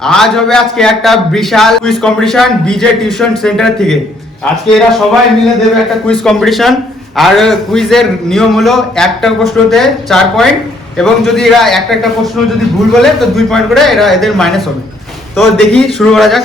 আজ হবে আজকে একটা বিশাল কুইজ কম্পিটিশন বিজে টিউশন সেন্টার থেকে। আজকে এরা সবাই মিলে দেবে একটা কুইজ কম্পিটিশন। আর কুইজের নিয়ম হলো একটা প্রশ্নতে 4 পয়েন্ট, এবং যদি এরা একটা প্রশ্ন যদি ভুল বলে তো 2 পয়েন্ট করে এরা এদের মাইনাস হবে। তো দেখি শুরু করা যাক।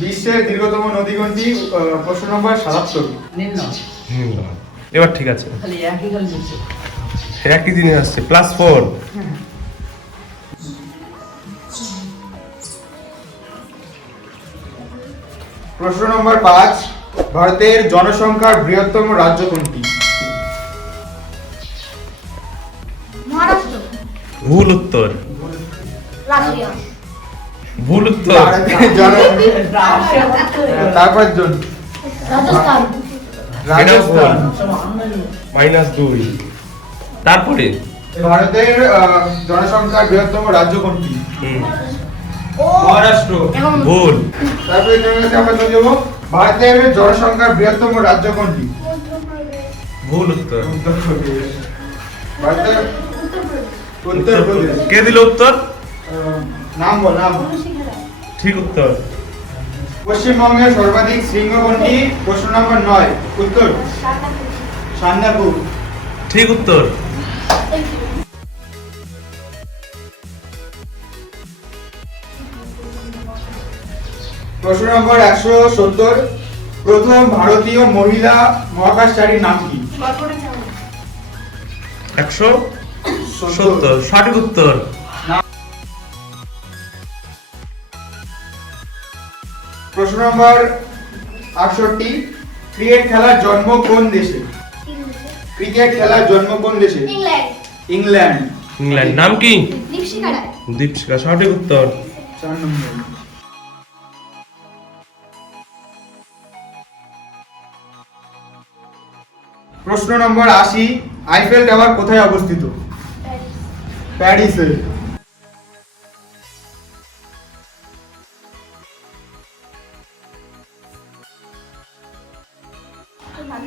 বিশ্বের দীর্ঘতম নদী কোনটি? প্রশ্ন নম্বর 77। এবার ঠিক আছে, একই জিনিস আসছে +4। প্রশ্ন নম্বর 5, ভারতের জনসংখ্যার বৃহত্তম রাজ্য কোনটি? মহারাষ্ট্র। ভুল উত্তর। রাশিয়া। ভুল উত্তর। তারপর রাজস্থান। রাজস্থান। -2। তারপরে ভারতের জনসংখ্যার বৃহত্তম রাজ্য কোনটি? ও মহারাষ্ট্র। ভুল। তারপরে আমরা চলে যাব, ভারতের জনসংখ্যার বৃহত্তম রাজ্য কোনটি? ভুল উত্তর। উত্তরপ্রদেশ। ভারতের উত্তরপ্রদেশ। কে দিল উত্তর? নাম বল, নাম। ঠিক উত্তর। পশ্চিমবঙ্গের সর্বাধিক শৃঙ্গ কোনটি? প্রশ্ন নম্বর 9, উত্তর সান্দাকফু। ঠিক উত্তর। প্রশ্ন নম্বর 170, প্রথম ভারতীয় মহিলা মহাকাশচারীর নাম কি? 170 সঠিক উত্তর। প্রশ্ন নম্বর 68, ক্রিকেট খেলার জন্ম কোন দেশে? ক্রিকেট খেলার জন্ম কোন দেশে? ইংল্যান্ড। ইংল্যান্ড। ইংল্যান্ড। নাম কি? দীপশিখা রায়। দীপশিখা সঠিক উত্তর। 4 নম্বর। প্রশ্ন নম্বর 80, আইফেল টাওয়ার কোথায় অবস্থিত? প্যারিসে।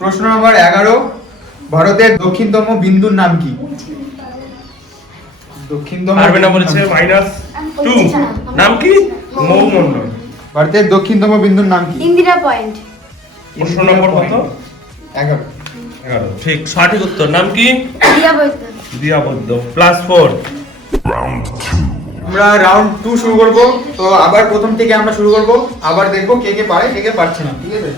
প্রশ্ন নম্বর 11, ভারতের দক্ষিণতম বিন্দুর নাম কি? দক্ষিণতম পারবে না বলেছে -2। নাম কি? মৌমণ্ডল। ভারতের দক্ষিণতম বিন্দুর নাম কি? ইন্দিরা পয়েন্ট। প্রশ্ন নম্বর কত? 11। 11 ঠিক সঠিক উত্তর। নাম কি? দিয়া বৈদ্য। দিয়াবদ্ধ। +4। আমরা রাউন্ড 2 শুরু করব। তো আবার প্রথম থেকে আমরা শুরু করব, আবার দেখব কে কে পারে কে কে পারছে না, ঠিক আছে?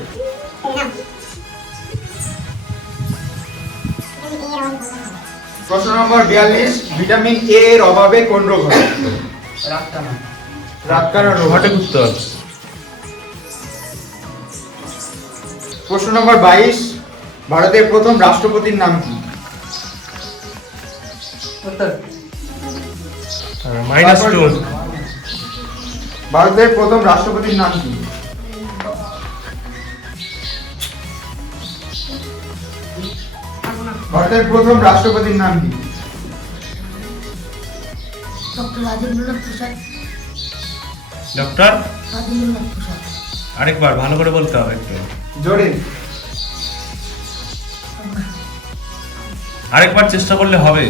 প্রশ্ন নম্বর 42, ভিটামিন এ এর অভাবে কোন রোগ হয়? রাতকানা রোগ। সঠিক উত্তর। প্রশ্ন নম্বর 22, ভারতের প্রথম রাষ্ট্রপতির নাম কি? -2। ভারতের প্রথম রাষ্ট্রপতির নাম কি? ভারতের প্রথম রাষ্ট্রপতির নাম কি? ডক্টর রাজেন্দ্রনাথ প্রসাদ। ডক্টর রাজেন্দ্রনাথ প্রসাদ। আরেকবার ভালো করে বলতে হবে একটু। জোরে। আরেকবার চেষ্টা করলে হবে।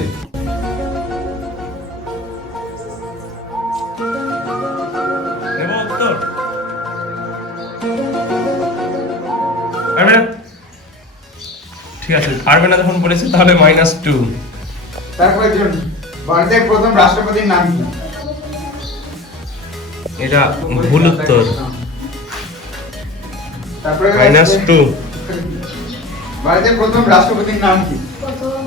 দেব উত্তর? পারবে না? ঠিক আছে, পারবে না যখন বলেছে তাহলে -2। তারপরে ভারতের প্রথম রাষ্ট্রপতির নাম কি? এটা ভুল উত্তর। তারপরে -2। ভারতের প্রথম রাষ্ট্রপতির নাম কি? প্রথম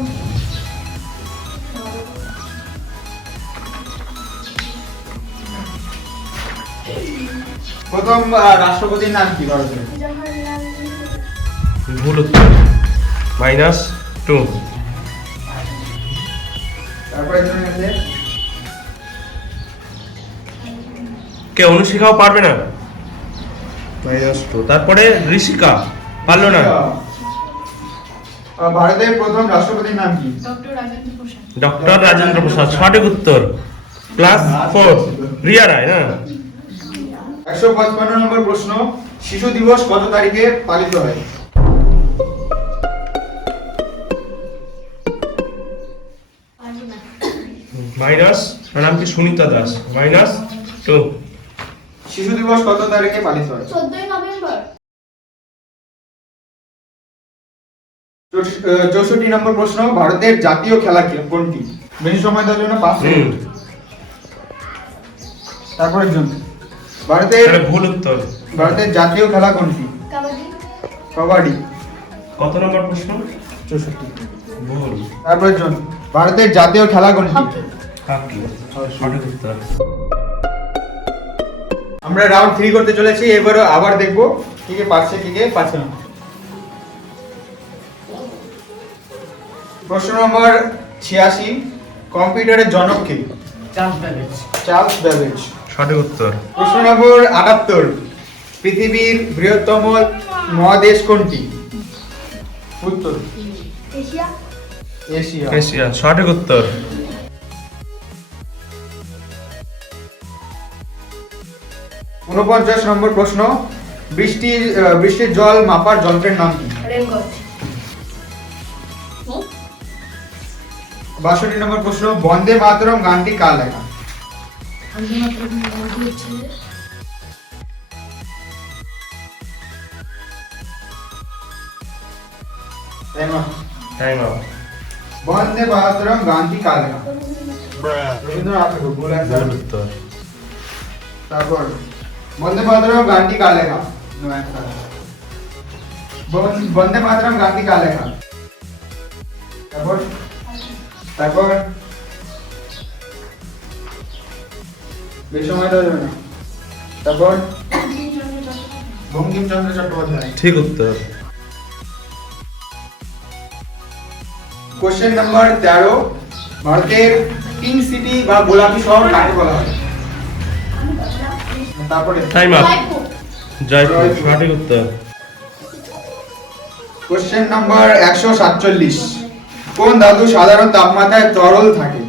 প্রথম রাষ্ট্রপতির নাম কি ভারতের? জওহরলাল নেহরু। ভুল উত্তর। -2। তারপরে কে? অনুশিখাও পারবে না। -2। তারপরে ঋষিকা পারলো না। ভারতের প্রথম রাষ্ট্রপতির নাম কি? ডক্টর রাজেন্দ্র প্রসাদ সঠিক উত্তর। +4। রিয়া রায় না? 155 নম্বর প্রশ্ন, শিশু দিবস কত তারিখে পালিত হয়? মাইনাস, নাম কি সুনিতা দাস, -2। শিশু দিবস কত তারিখে পালিত হয়? 14ই নভেম্বর। 64 নম্বর প্রশ্ন, ভারতের জাতীয় খেলা কোনটি? বেশি সময় দেওয়ার জন্য 5 সেকেন্ড। তারপরের জন্য ভারতের তাহলে ভুল উত্তর। ভারতের জাতীয় খেলা কোনটি? কাবাডি। কবাডি। কত নম্বর প্রশ্ন? 64। ভুল। তারপরের জন্য ভারতের জাতীয় খেলা কোনটি? হকি। হকি, সঠিক উত্তর। আমরা রাউন্ড 3 করতে চলেছি, এবারে আবার দেখব কি কে পাচ্ছে কি কে পাচ্ছে না। প্রশ্ন নম্বর 86, কম্পিউটারের জনক কে? Charles Babbage. সঠিক উত্তর। প্রশ্ন নম্বর 78, পৃথিবীর বৃহত্তম মহাদেশ কোনটি? উত্তর এশিয়া। এশিয়া। এশিয়া, সঠিক উত্তর। 49 নম্বর প্রশ্ন, বৃষ্টির জল মাপার যন্ত্রের নাম কি? রেনগজ। 62 নম্বর প্রশ্ন, বন্দে মাতরম গানটি কার লেখা? আমি মাত্র মনে হচ্ছে টাইম আপ। বন্দে মাতরম গানটি কার লেখা? রবীন্দ্রনাথ ঠাকুর। ভুল অ্যান্সার। ভুল উত্তর। তারপর বন্দে মাতরম গানটি কার লেখা? No answer. বন্দে মাতরম গানটি কার লেখা? তারপর তারপর বেশি সময় দেওয়া যাবে না। তারপর বঙ্কিমচন্দ্র চট্টোপাধ্যায়। ঠিক উত্তর। কোশ্চেন নাম্বার 13, ভারতের পিঙ্ক সিটি বা গোলাপি শহর কাকে বলা হয়? তারপরে টাইম আপ। জয়পুর। জয়পুর, সঠিক উত্তর। কোশ্চেন নাম্বার 147, কোন ধাতু সাধারণ তাপমাত্রায় তরল থাকে?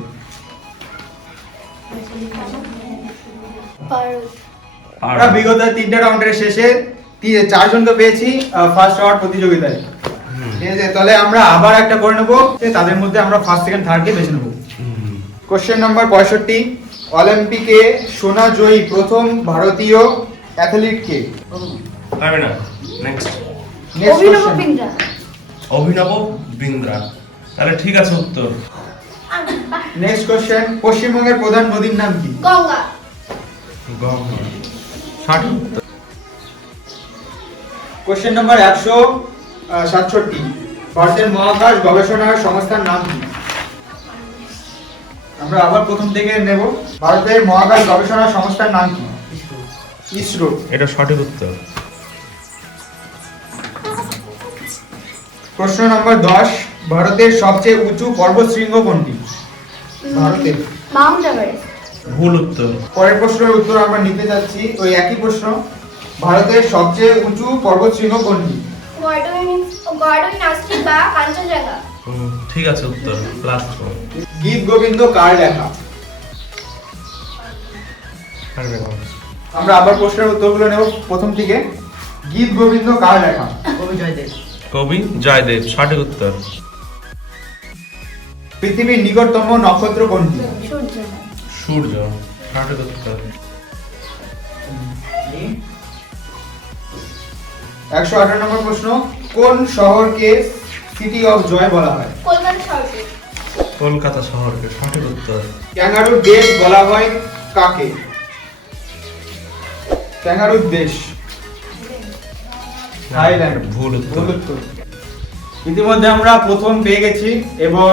পারদ। আমরা বিগত 3টে রাউন্ডের শেষে 4 জনকে পেয়েছি ফার্স্ট আওয়ার প্রতিযোগিতায়। ঠিক আছে, তাহলে আমরা আবার একটা করে নেব, তাদের মধ্যে আমরা ফার্স্ট সেকেন্ড থার্ড কে বেছে নেব। কোশ্চেন নাম্বার 65, অলিম্পিকে সোনা জয়ী প্রথম ভারতীয় অ্যাথলিট কে? পারবে না। নেক্সট। নেক্সট অভিনব কোশ্চেন, বিন্দ্রা। অভিনব বিন্দ্রা। তাহলে ঠিক আছে উত্তর। নেক্সট কোশ্চেন, পশ্চিমবঙ্গের প্রধান নদীর নাম কি? গঙ্গা। গঙ্গা, সঠিক উত্তর। কোশ্চেন নাম্বার 167, ভারতের মহাকাশ গবেষণা সংস্থার নাম কি? আমরা আবার প্রথম থেকে নেব, ভারতের মহাকাশ গবেষণা সংস্থার নাম কি? ইসরো। এটা সঠিক উত্তর। প্রশ্ন নম্বর 10, ভারতের সবচেয়ে উঁচু পর্বতশৃঙ্গ কোনটি? ভারতের মাউন্ট এভারেস্ট। ভুল উত্তর। পরের প্রশ্নের উত্তর আমরা নিতে যাচ্ছি, ওই একই প্রশ্ন, ভারতের সবচেয়ে উঁচু পর্বতশৃঙ্গ কোনটি? গর্ডন নাস্তি বা কাঞ্চনজঙ্ঘা। ঠিক আছে উত্তর। লাস্ট। গীত গোবিন্দ কার লেখা? আমরা আবার প্রশ্নের উত্তরগুলো নেব প্রথম থেকে। গীত গোবিন্দ কার লেখা? কবি জয়দেব, সঠিক উত্তর। পৃথিবীর নিকটতম নক্ষত্র কোনটি? সূর্য। সূর্য, সঠিক উত্তর। 118 নম্বর প্রশ্ন, কোন শহরকে সিটি অফ জয় বলা হয়? কলকাতা শহরকে। কলকাতা শহরকে, সঠিক উত্তর। ক্যাঙ্গারুর দেশ বলা হয় কাকে? ক্যাঙ্গারুর দেশ থাইল্যান্ড। ভুল উত্তর। ভুল উত্তর। ইতিমধ্যে আমরা প্রথম পেয়ে গেছি এবং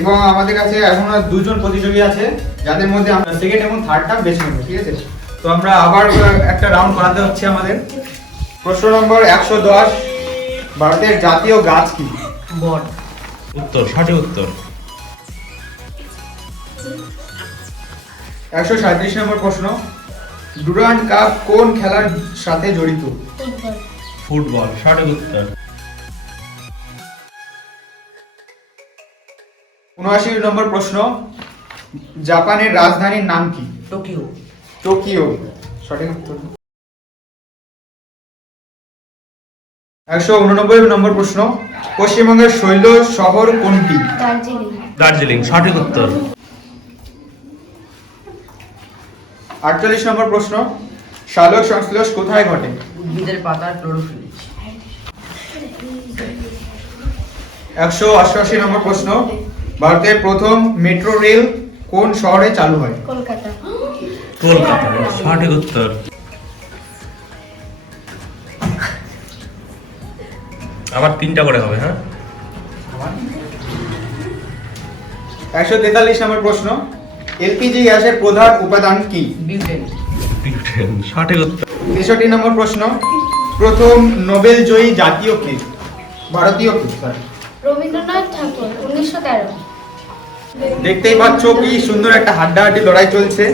এবং আমাদের কাছে এখনো 2 জন প্রতিযোগী আছে, যাদের মধ্যে আমরা সেকেন্ড এবং থার্ডটা বেছে নেব। ঠিক আছে, তো আমরা আবার একটা রাউন্ড করাতে হচ্ছে আমাদের। প্রশ্ন নম্বর 110, ভারতের জাতীয় গাছ কি? বট। উত্তর, সঠিক উত্তর। 137 নম্বর প্রশ্ন, ডুরান্ড কাপ কোন খেলার সাথে জড়িত? ফুটবল। ফুটবল, সঠিক উত্তর। 79 নম্বর প্রশ্ন, জাপানের রাজধানীর নাম কি? টোকিও। টোকিও, সঠিক উত্তর। 189 নম্বর প্রশ্ন, পশ্চিমবঙ্গের শৈল শহর কোনটি? দার্জিলিং। দার্জিলিং, সঠিক উত্তর। 48 নম্বর প্রশ্ন, সালোক সংশ্লেষ কোথায় ঘটে? উদ্ভিদের পাতার ক্লোরোফিল। 188 নম্বর প্রশ্ন, ভারতের প্রথম মেট্রো রেল কোন শহরে চালু হয়? কলকাতা। কলকাতা সঠিক উত্তর। আবার 3টা করে হবে, হ্যাঁ? 143 নম্বর প্রশ্ন, এলপিজি গ্যাসের প্রধান উপাদান কি? বিউটেন। বিউটেন সঠিক উত্তর। 63 নম্বর প্রশ্ন, প্রথম নোবেল জয়ী জাতীয় কে? ভারতীয় কে? sorry। রবীন্দ্রনাথ ঠাকুর 1913। দেখতেই পাচ্ছ কি সুন্দর একটা হাড্ডাহাড্ডি লড়াই চলছে।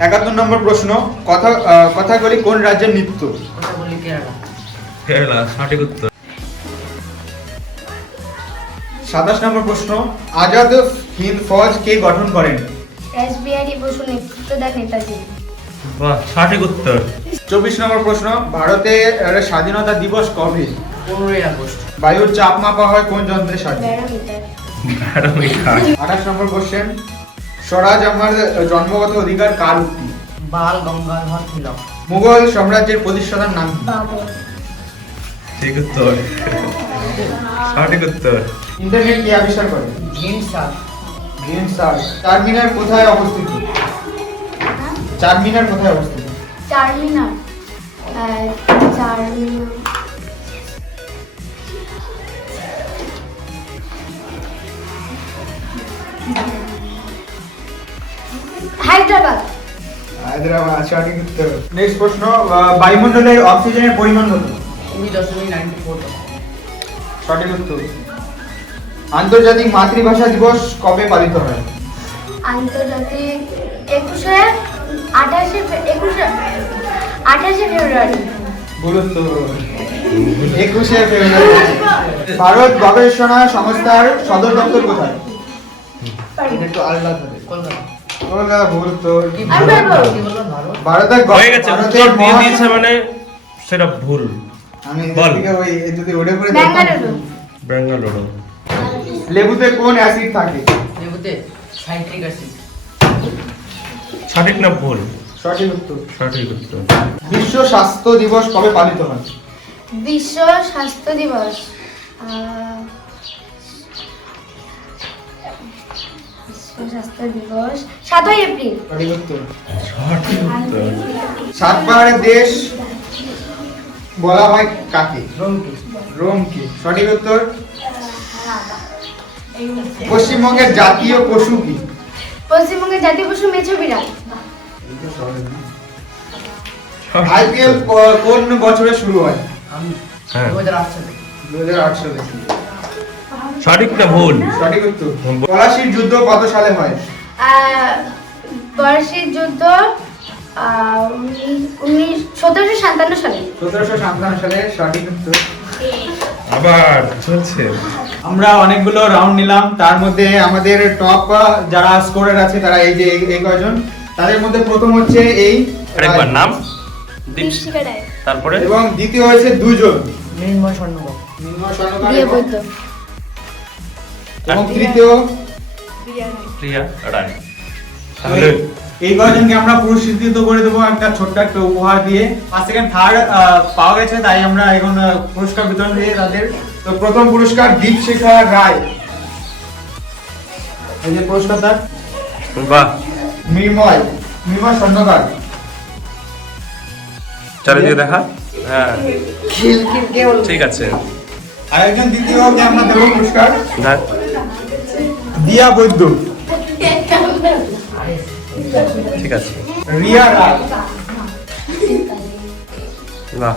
71 নম্বর প্রশ্ন, কথাকলি কোন রাজ্যের নৃত্য? কথা বলি কেরালা। কেরালা সঠিক উত্তর। 27 নম্বর প্রশ্ন, আজাদ হিন্দ ফৌজ কে গঠন করেন? রাসবিহারী বসু নেতৃত্ব দেন নেতাজি। বাহ, সঠিক উত্তর। 24 নম্বর প্রশ্ন, ভারতের স্বাধীনতা দিবস কবে? 15ই আগস্ট। বায়ুর চাপ মাপা হয় কোন যন্ত্রের সাহায্যে? ব্যারোমিটার। ব্যারোমিটার। 28 নম্বর কোশ্চেন, স্বরাজ আমার জন্মগত অধিকার কার উক্তি? বাল গঙ্গাধর তিলক। মুঘল সাম্রাজ্যের প্রতিষ্ঠাতার নাম কি? বাবর। ঠিক উত্তর। সঠিক উত্তর। ইন্টারনেট কে আবিষ্কার করে? Green star. Green star. Charminar কোথায় অবস্থিত? চারমিনার কোথায় অবস্থিত? চারমিনার। চারমিনার। হায়দ্রাবাদ। হায়দ্রাবাদ সঠিক উত্তর। নেক্সট প্রশ্ন, বায়ুমণ্ডলের অক্সিজেনের পরিমাণ কত? 2.94। সঠিক উত্তর। আন্তর্জাতিক মাতৃভাষা দিবস কবে পালিত হয়? আন্তর্জাতিক 28শে ফেব্রুয়ারি। ভুল উত্তর। 21শে ফেব্রুয়ারি। ভারত গবেষণা সংস্থার সদর দপ্তর কোথায়? এটা একটু আলাদা হবে। কলকাতা। কলকাতা। ভুল উত্তর। কি আমি বলবো? বলবো। কি বললাম ভারত? ভারতের হয়ে গেছে, উত্তর দিয়ে দিয়েছে মানে সেটা ভুল। আমি বল। এদিকে ওই যদি ওড়ে করে বেঙ্গালুরু। ব্যাঙ্গালোর। লেবুতে কোন অ্যাসিড থাকে? লেবুতে সাইট্রিক অ্যাসিড। সঠিক না ভুল? সঠিক উত্তর। সঠিক উত্তর। বিশ্ব স্বাস্থ্য দিবস কবে পালিত হয়? বিশ্ব স্বাস্থ্য দিবস বিশ্ব স্বাস্থ্য দিবস 7ই এপ্রিল। সঠিক উত্তর। সঠিক উত্তর। সাত পাহাড়ের দেশ বলা হয় কাকে? রোমকে। রোমকে। সঠিক উত্তর। পশ্চিমবঙ্গের জাতীয় পশু কি? পশ্চিমবঙ্গের জাতীয় পশু মেছো বিড়াল। আইপিএল কোন বছরে শুরু হয়? আমি হ্যাঁ। 2008 সালে। 2008 সালে। সঠিক না ভুল? সঠিক উত্তর। পলাশির যুদ্ধ কত সালে হয়? পলাশির যুদ্ধ 1757 সালে। 1757 সালে। সঠিক উত্তর। আবার চলছে। আমরা অনেকগুলো রাউন্ড নিলাম, তার মধ্যে আমাদের টপ যারা স্কোরার আছে তারা এই যে এই কয়জন, তাদের মধ্যে প্রথম হচ্ছে এই আরেকবার নাম? দীপশিখা রায়। তারপরে এবং দ্বিতীয় হয়েছে দুজন, মৃন্ময় স্বর্ণকার। নির্মল স্বর্ণকার দিয়ে এবং- বৈদ্য। এবং তৃতীয় প্রিয়া রায়। তাহলে এই কয়জনকে আমরা পুরস্কৃত করে দেবো একটা ছোট্ট একটা উপহার দিয়ে। ফার্স্ট সেকেন্ড থার্ড পাওয়া গেছে, তাই আমরা এখন পুরস্কার বিতরণ দিয়ে তাদের। তো প্রথম পুরস্কার দীপশিখা রায়, এই যে পুরস্কার তার। বাহ, মৃন্ময় স্বর্ণকার। চারিদিকে দেখা। হ্যাঁ, ঠিক আছে। আর একজন দ্বিতীয়কে আমরা দেবো পুরস্কার, দেখ। দিয়া বৈদ্য। ঠিক আছে। রিয়া রায়। বাহ।